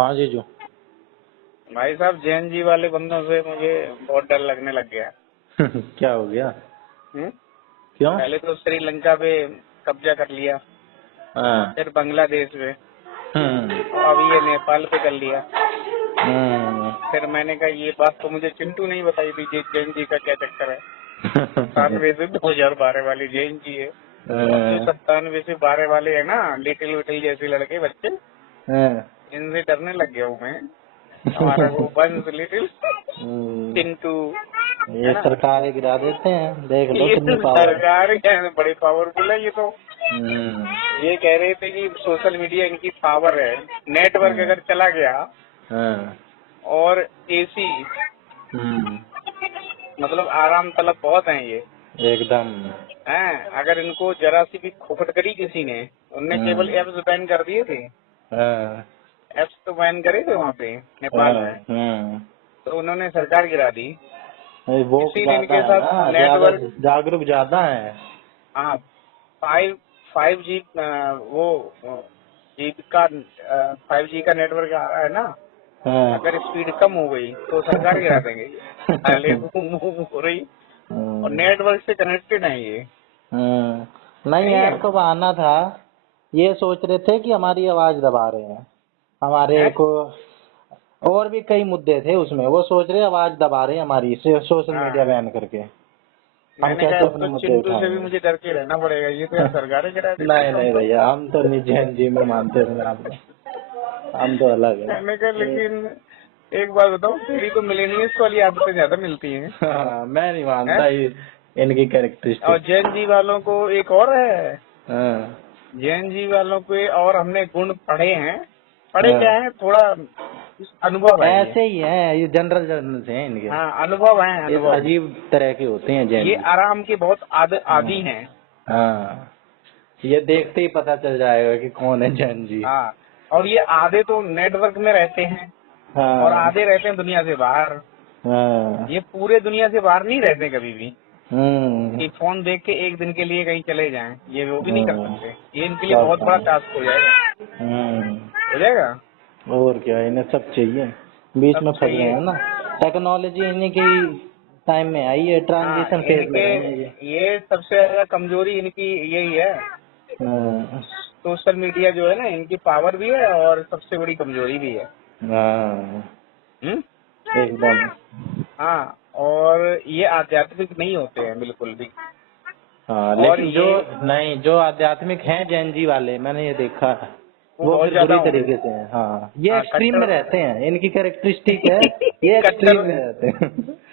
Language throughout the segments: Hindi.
हाँ जीजू। भाई साहब जेएनजी वाले बंदों से मुझे बहुत डर लगने लग गया। क्या हो गया? क्यों? पहले तो श्रीलंका पे कब्जा कर लिया, हाँ। फिर बांग्लादेश पे, हम्म। और अभी ये नेपाल पे कर लिया। हम्म। फिर मैंने कहा ये बात तो मुझे चिंटू नहीं बताई थी, जेएनजी का क्या चक्कर है। 97 से 2012 वाली जेएनजी है। अब जो 97 से 12 वाले है ना, लिटिल विटिल जैसे लड़के बच्चे, इनसे डरने लग गया हूँ मैं। हमारा वो बंस लिटिल चिंटू ये है ना, सरकार गिरा देते हैं, देख लो ये कितनी तो पावर। सरकार है, बड़ी पावरफुल है ये तो। ये कह रहे थे कि सोशल मीडिया इनकी पावर है, नेटवर्क अगर चला गया और एसी, मतलब आराम तलब बहुत है ये एकदम। हैं। अगर इनको जरा सी भी खुपट करी किसी ने, उनने केवल एप्स बैन कर दिए थे, एप्स तो बैन करे थे वहाँ पे नेपाल में, तो उन्होंने सरकार गिरा दी। वो इसीलिए ज्यादा इनके है साथ ना, नेटवर्क, जागरूक ज्यादा है। हाँ 5G वो जी का 5G का नेटवर्क आ रहा है ना, अगर स्पीड कम हो गई तो सरकार गिरा देंगे। पहले हो रही, और नेटवर्क से कनेक्टेड है ये। नहीं यार, तो बहाना था। ये सोच रहे थे कि हमारी आवाज दबा रहे हैं, हमारे को और भी कई मुद्दे थे उसमें। वो सोच रहे आवाज दबा रहे हैं हमारी, सोशल मीडिया बैन करके। हम मैंने कहा कैसे अब अपने तो मुद्दे चिंटू से भी उठाएंगे? मुझे डर के रहना पड़ेगा, ये तो यार सरकार गिरा देती नहीं नहीं भैया, हम तो नहीं जेएनजी में मानते थे आपको, हम तो अलग है। मैंने कहा लेकिन एक बात बताओ, तेरी तो मिलेनियल्स वाली आदतें ज्यादा मिलती हैं। हाँ, मैं नहीं मानता ये इनकी और कैरेक्टरिस्टिक। जेएनजी वालों को एक और है, जेएनजी वालों पे और हमने गुण पढ़े हैं। पढ़े क्या है, थोड़ा अनुभव है ये। ऐसे ही है, ये जनरल से हैं इनके। हाँ अनुभव है, ये अनुभव। अजीब तरह के होते हैं ये जेएनजी। आराम के बहुत आदी हैं। हाँ, ये देखते ही पता चल जाएगा कि कौन है जेएनजी। हाँ, और ये आधे तो नेटवर्क में रहते हैं और आधे रहते हैं दुनिया से बाहर। ये पूरे दुनिया से बाहर नहीं रहते कभी भी कि फोन देख के एक दिन के लिए कहीं चले जाएं, ये वो भी नहीं कर सकते। ये इनके लिए बहुत बड़ा टास्क हो जाएगा। और क्या, इन्हें सब चाहिए, बीच सब में फंस गए चाहिए। हैं ना। टेक्नोलॉजी इन्हीं की टाइम में आई है, ट्रांजिशन फेज में रहे हैं ये सबसे ज्यादा कमजोरी इनकी यही है। सोशल मीडिया जो है ना, इनकी पावर भी है और सबसे बड़ी कमजोरी भी है। एकदम। हाँ, और ये आध्यात्मिक नहीं होते हैं बिल्कुल भी। हाँ, लेकिन जो आध्यात्मिक हैं जेएनजी वाले, मैंने ये देखा है, वो बहुत फिर ज्यादा बुरी तरीके से हैं। हाँ, ये एक्सट्रीम में रहते हैं, इनकी कैरेक्टरिस्टिक है, ये एक्सट्रीम में रहते हैं।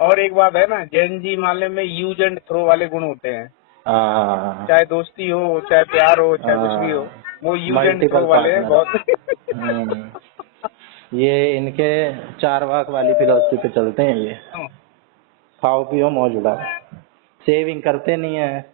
और एक बात है ना, जेएनजी मामले में यूज एंड थ्रो वाले गुण होते हैं। चाहे दोस्ती हो, चाहे प्यार हो, चाहे कुछ भी हो, वो यूज एंड थ्रो मल्टीपल वाले हैं बहुत। ये इनके चारवाक वाली फिलोसफी पे चलते हैं ये। खाओ पियो मौज उड़ाओ, सेविंग करते नहीं है,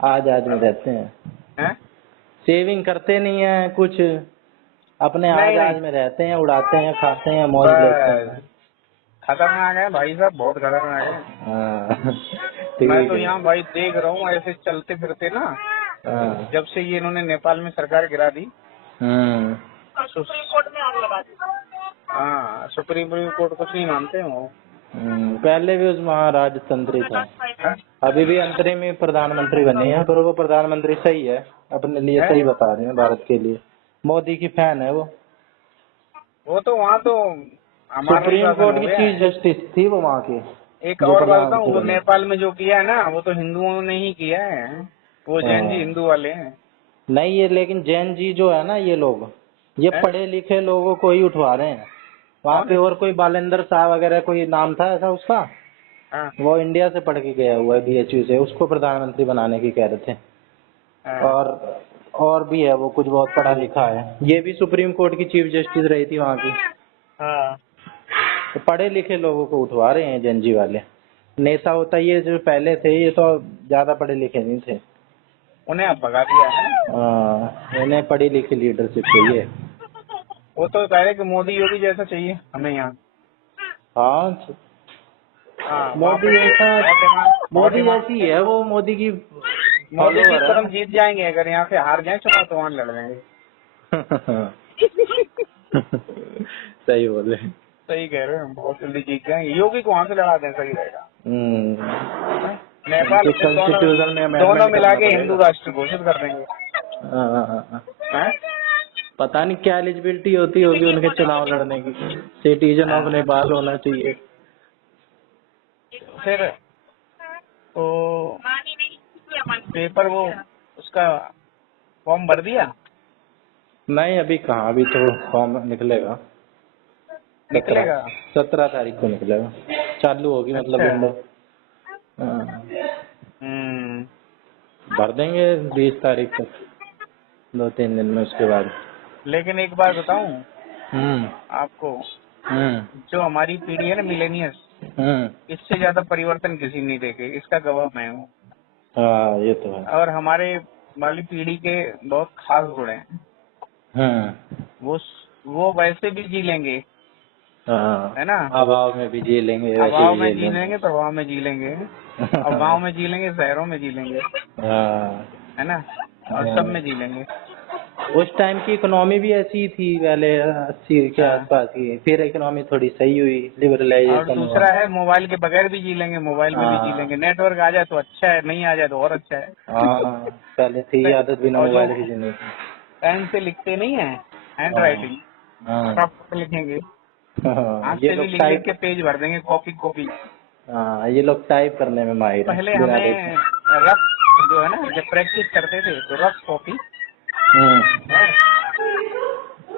आज में रहते हैं। सेविंग करते नहीं है कुछ, अपने आज में रहते हैं, उड़ाते हैं, खाते हैं, मौज लेते हैं। खतरनाक है भाई साहब, बहुत खतरनाक है। मैं तो यहाँ भाई देख रहा हूँ ऐसे चलते फिरते ना, जब से ये इन्होंने नेपाल में सरकार गिरा दी, सुप्रीम कोर्ट में आग लगा दी। हाँ, सुप्रीम कोर्ट कुछ नहीं मानते हो। पहले भी उस वहाँ राजतंत्री था, अभी भी अंतरिम में प्रधानमंत्री बने हैं, पर वो प्रधानमंत्री सही है, अपने लिए सही बता रहे हैं, भारत के लिए। मोदी की फैन है वो तो वहाँ तो सुप्रीम कोर्ट की चीफ जस्टिस थी वो वहाँ की। एक और बात बताऊँ, वो नेपाल में जो किया है ना, वो तो हिंदुओं ने ही किया है, वो जैन जी हिंदू वाले हैं। नहीं, ये लेकिन जैन जी जो है ना, ये लोग, ये पढ़े लिखे लोगों को ही उठवा रहे हैं वहाँ पे। और कोई बालेंद्र शाह वगैरह कोई नाम था ऐसा उसका, वो इंडिया से पढ़ के गया हुआ है BHU से, उसको प्रधानमंत्री बनाने की कह रहे थे। और भी है वो कुछ बहुत पढ़ा लिखा है, ये भी सुप्रीम कोर्ट की चीफ जस्टिस रही थी वहाँ की। तो पढ़े लिखे लोगों को उठवा रहे हैं जेएनजी वाले। नेता होता ये जो पहले थे, ये तो ज्यादा पढ़े लिखे नहीं थे, उन्हें अब भगा दिया है। इन्हें पढ़ी लिखी लीडरशिप चाहिए। वो तो कह रहे कि मोदी योगी जैसा चाहिए हमें यहाँ। मोदी जैसी है वो, मोदी की कदम जीत जाएंगे, अगर यहाँ से हार जाए चुनाव तो वहाँ लड़ लेंगे। सही बोले। सही कह रहे हैं, बहुत जल्दी जीत जाएंगे। योगी को वहां से लड़ा दें, सही रहेगा। नेपाल तो कॉन्स्टिट्यूशन में दोनों amendment मिला करना के हिंदू पड़ेगा। राष्ट्र घोषित कर देंगे। हैं? पता नहीं क्या एलिजिबिलिटी होती होगी उनके चुनाव लड़ने की। सिटीजन ऑफ नेपाल होना चाहिए। फिर तो पेपर वो उसका फॉर्म भर दिया? नहीं अभी कहाँ, अभी तो फॉर्म निकलेगा। निकलेगा 17 तारीख को निकलेगा, चालू होगी मतलब अच्छा। विंडो। भर देंगे 20 तारीख तक, 2-3 दिन में, उसके बाद। लेकिन एक बात बताऊं आपको, हम्म जो हमारी पीढ़ी है ना मिलेनियस, इससे ज्यादा परिवर्तन किसी नहीं देखे, इसका गवाह मैं हूँ। हाँ ये तो है। और हमारे वाली पीढ़ी के बहुत खास गुण हैं। वो वैसे भी जी लेंगे, हाँ है ना। अभाव में भी जी लेंगे, वैसे अभाव भी में जी जी लेंगे। लेंगे, प्रभाव में जी लेंगे, और गाँव में जी लेंगे, शहरों में जी लेंगे, हाँ है ना, और सब में जी लेंगे। उस टाइम की इकोनॉमी भी ऐसी थी पहले, 80 के हाँ। आसपास की। फिर इकोनॉमी थोड़ी सही हुई, और लिबरलाइजेशन हुआ। दूसरा है मोबाइल के बगैर भी जी लेंगे, मोबाइल में भी जी हाँ लेंगे। नेटवर्क आ जाए तो अच्छा है, नहीं आ जाए तो और अच्छा है। हाँ पहले थी आदत बिना और जो मोबाइल की जीने की। पेन से लिखते नहीं है, हैंड हाँ राइटिंग, हाँ फटाफट लिखेंगे, हाँ, हाथ ये से भी लोग लिख लिख टाइप, के पेज भर देंगे, कॉपी कॉपी। हाँ ये लोग टाइप करने में माहिर हैं पहले बिना देखे। हमें रफ जो है ना, जब प्रैक्टिस करते थे तो रफ कॉपी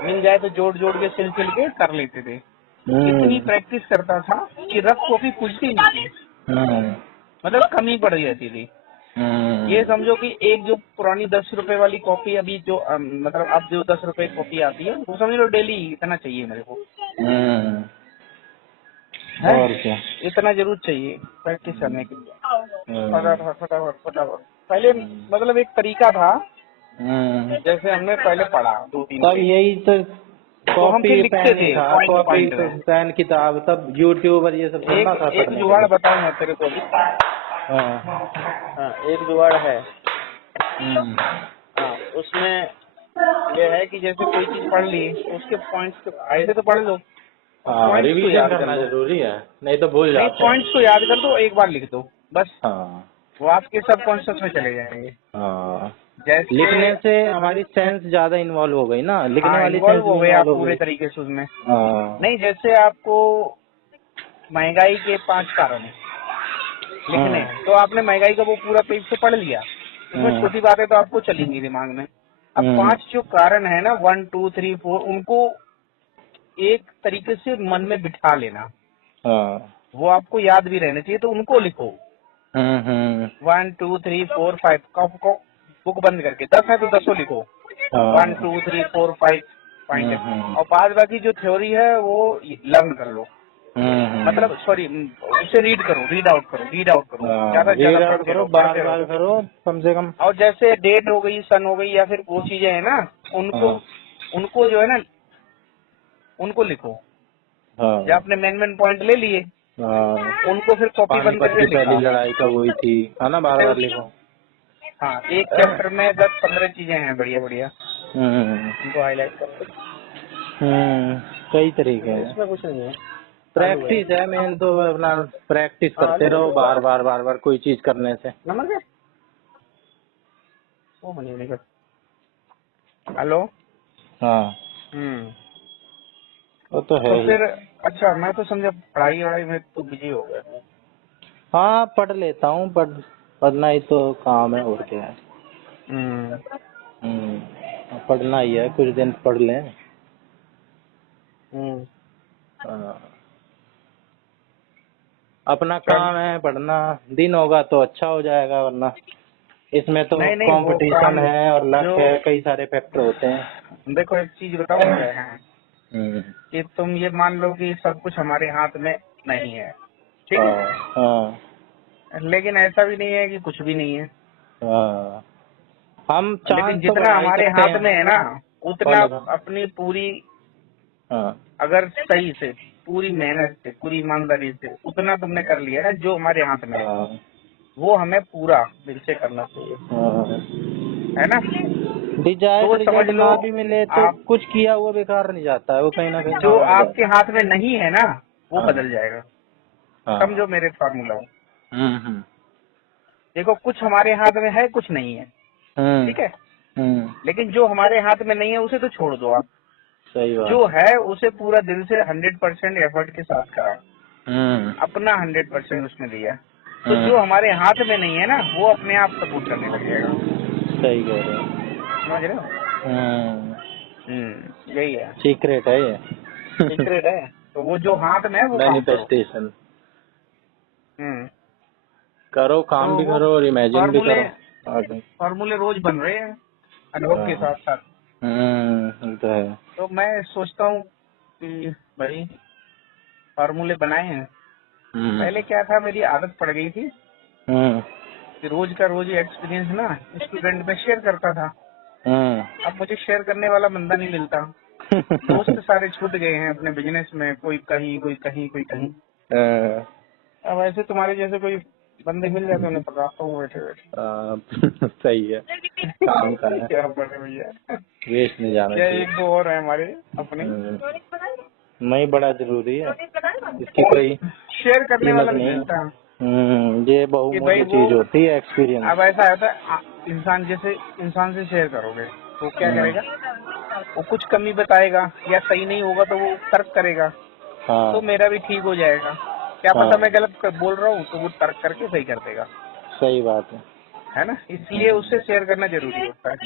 मिल जाए तो जोड़ जोड़ के सिल सिल के कर लेते थे। इतनी हम्म प्रैक्टिस करता था कि रफ कॉपी खुलती नहीं थी, हम्म मतलब कमी पड़ जाती थी। ये हम्म समझो कि एक जो पुरानी 10 रुपए वाली कॉपी, अभी जो मतलब अब जो 10 रुपए की कॉपी आती है, वो समझ लो डेली इतना चाहिए मेरे को, हम्म, है और क्या। इतना जरूर चाहिए प्रैक्टिस करने के लिए। हम्म फटाफट फटाफट फटाफट। पहले मतलब एक तरीका था, जैसे हमने पहले पढ़ा 2-3 तब पेज, यही तो तो हम फिर कॉपी लिखते पेन ही थे था, पॉइंट कॉपी पॉइंट में। पेन किताब, तब यूट्यूब और ये सब थोड़ा एक था एक पढ़ने के जुगाड़ लिए। बताऊं मैं तेरे को अभी। हाँ हाँ, एक जुगाड़ है। हम्म हाँ, उसमें ये है कि जैसे कोई चीज पढ़ ली तो उसके पॉइंट्स ऐसे तो पढ़ लो, और हाँ पॉइंट्स को रिवीजन याद कर करना लो। जरूरी है, नहीं तो भूल नहीं, जाते हैं। पॉइंट्स को याद कर दो, एक बार लिख दो बस, हाँ वो आपके सबकॉन्शियस में चले जाएंगे। हाँ जैसे लिखने से हमारी सेंस ज्यादा इन्वॉल्व हो गई ना, लिखने हाँ, वाली इन्वॉल्व सेंस हो भी गए आप इन्वॉल्व हो पूरे गई। तरीके से उसमें। हाँ नहीं, जैसे आपको महंगाई के 5 कारण लिखने हैं, तो आपने महंगाई का वो पूरा पेज तो पढ़ लिया, उसमें छोटी बातें तो आपको चलेंगी दिमाग में। अब 5 जो कारण है ना, 1 2 3 4, उनको एक तरीके से मन में बिठा लेना, हाँ वो आपको याद भी रहने चाहिए, तो उनको लिखो। 1 2 3 4 5 को बुक बंद करके, 10 है तो 10 लिखो, 1 2 3 4 5 पॉइंट। और बाद बाकी जो थ्योरी है वो लर्न कर लो, मतलब सॉरी उसे रीड करो, रीड आउट करो, ज्यादा से रीड ज्यादा आउट पढ़ते करो, रहो बार पढ़ते बार रहो। करो कम से कम। और जैसे डेट हो गई, सन हो गई, या फिर वो चीजें है ना, उनको हाँ उनको जो है ना, उनको लिखो। हाँ जब आपने मेन पॉइंट ले लिए, हाँ उनको फिर कॉपी बंद पानीपत करके की लिखा। पहली लड़ाई कब हुई थी, है ना, बार फिर बार लिखो। हाँ, एक चैप्टर में 10-15 चीजें हैं बढ़िया बढ़िया, उनको हाईलाइट करो। कई तरीके हैं। इसमें कुछ नहीं है, प्रैक्टिस है मेन, तो अपना प्रैक्टिस हाँ, करते रहो बार बार कोई चीज करने से। नंबर क्या? वो बनी नहीं कर। हेलो। हाँ वो तो है तो ही। फिर अच्छा, मैं तो समझा पढ़ाई वढ़ाई में तो बिजी हो गया। हाँ पढ़ लेता हूँ, पढ़ना ही तो काम है, और क्या है। पढ़ना ही है, कुछ दिन पढ़ लें। हाँ, अपना चल, काम है पढ़ना, दिन होगा तो अच्छा हो जाएगा, वरना इसमें तो नहीं नहीं, वो कंपटीशन काम है और लक जो, है, कई सारे फैक्टर होते हैं। देखो एक चीज बताओ क्या है, हम्म, कि तुम ये मान लो कि सब कुछ हमारे हाथ में नहीं है, ठीक हाँ है, हाँ लेकिन ऐसा भी नहीं है कि कुछ भी नहीं है। हाँ हम लेकिन चांस तो जितना बढ़ा ही हमारे सकते हाथ हैं। में है ना, उतना कॉलेज में। अपनी पूरी, हाँ अगर सही से, पूरी मेहनत से, पूरी ईमानदारी से उतना तुमने कर लिया ना जो हमारे हाथ में है, हाँ वो हमें पूरा दिल से करना चाहिए, हाँ, है ना। डिजायर तो समझ रिजल्ट लो ना भी मिले तो आप कुछ किया हुआ बेकार नहीं जाता है, वो कहीं ना कहीं जो काम आ आपके जाता हाथ में नहीं है ना वो हाँ। बदल जाएगा। है। हाँ। समझो मेरे फार्मूला को। हम्म। देखो कुछ हमारे हाथ में है, कुछ नहीं है, हम्म। ठीक है। हम्म। लेकिन जो हमारे हाथ में नहीं है उसे तो छोड़ दो आप, सही बात। जो है उसे पूरा दिल से 100% एफर्ट के साथ करा, हम्म। अपना 100% उसमें दिया, तो जो हमारे हाथ में नहीं है ना वो अपने आप सपोर्ट करने लग जाएगा। सही कह रहे हो। समझ रहे हो? यही है, सीक्रेट है ये। सीक्रेट है। तो वो जो हाथ में है वो काम करो। मैनिफेस्टेशन हम्म करो, तो काम भी वो करो और इमेजिन भी फॉर्मूले करो आगे। फॉर्मूले रोज बन रहे हैं अनुभव के हाँ। साथ साथ। ये तो है। तो मैं सोचता हूँ कि भाई फॉर्मूले बनाए हैं। हम्म। पहले क्या था, मेरी आदत पड़ गई थी हम्म। कि रोज का रोज एक्सपीरियंस ना स्टूडेंट में शेयर करता था। अब मुझे शेयर करने वाला बंदा नहीं मिलता, दोस्त सारे छूट गए हैं अपने बिजनेस में, कोई कहीं कोई कहीं कोई कहीं। अब ऐसे तुम्हारे जैसे कोई बंदे मिल जाते उन्हें पकाता हूँ बैठे बैठे। सही है, काम का है, क्या बने भैया, वेस्ट नहीं जाना या चाहिए। एक दो और है हमारे अपने। नहीं, बड़ा जरूरी है, इसकी कोई शेयर करने कीमत वाला नहीं नहीं है। मिलता ये कि भाई बहुमूल्य वो। चीज होती है, एक्सपीरियंस। अब ऐसा होता है इंसान जैसे इंसान से शेयर करोगे तो क्या करेगा, वो कुछ कमी बताएगा या सही नहीं होगा तो वो तर्क करेगा, हाँ। तो मेरा भी ठीक हो जाएगा। क्या हाँ। पता मैं गलत बोल रहा हूँ तो वो तर्क करके सही कर देगा, सही बात है ना। इसलिए उससे शेयर करना जरूरी होता है।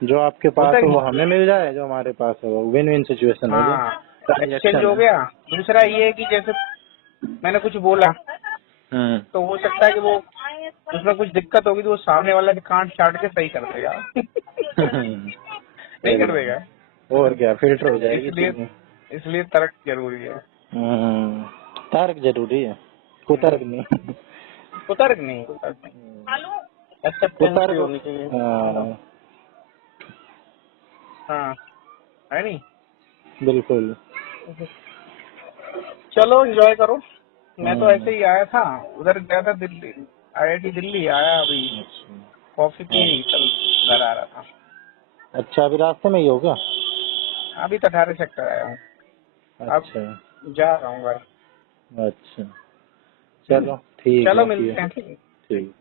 जो आपके पास होता है है कि वो नहीं? हमें मिल जाए, जो हमारे पास है वो विन विन सिचुएशन हो गया, हाँ, एक्सचेंज ट्रांजेक्शन हो है। गया। दूसरा ये है कि जैसे मैंने कुछ बोला हम्म। तो हो सकता है कि वो उसमें कुछ दिक्कत होगी तो वो सामने वाला भी काट चाट के सही कर देगा। नहीं कर देगा। और क्या, फिल्टर हो जाएगी इसलिए चीजें। इसलिए तर्क जरूरी है। तर्क जरूरी है, कुतर्क नहीं। कुतर्क नहीं, कुतर्क नहीं, एक्सेप्टेंस भी कुतर्क। होनी चाहिए। हाँ, हाँ, है नहीं। बिल्कुल। चलो एंजॉय करो। मैं तो ऐसे हम्म। ही आया था, उधर गया था दिल्ली, IIT दिल्ली आया अभी, अच्छा। कॉफी पी हाँ। कल घर आ रहा था। अच्छा, अभी रास्ते में ही हो क्या? अभी तो 18 सेक्टर आया हूँ, अब अच्छा। जा रहा हूँ घर। अच्छा, चलो ठीक चलो है फिर। मिलते हैं, ठीक है। ठीक।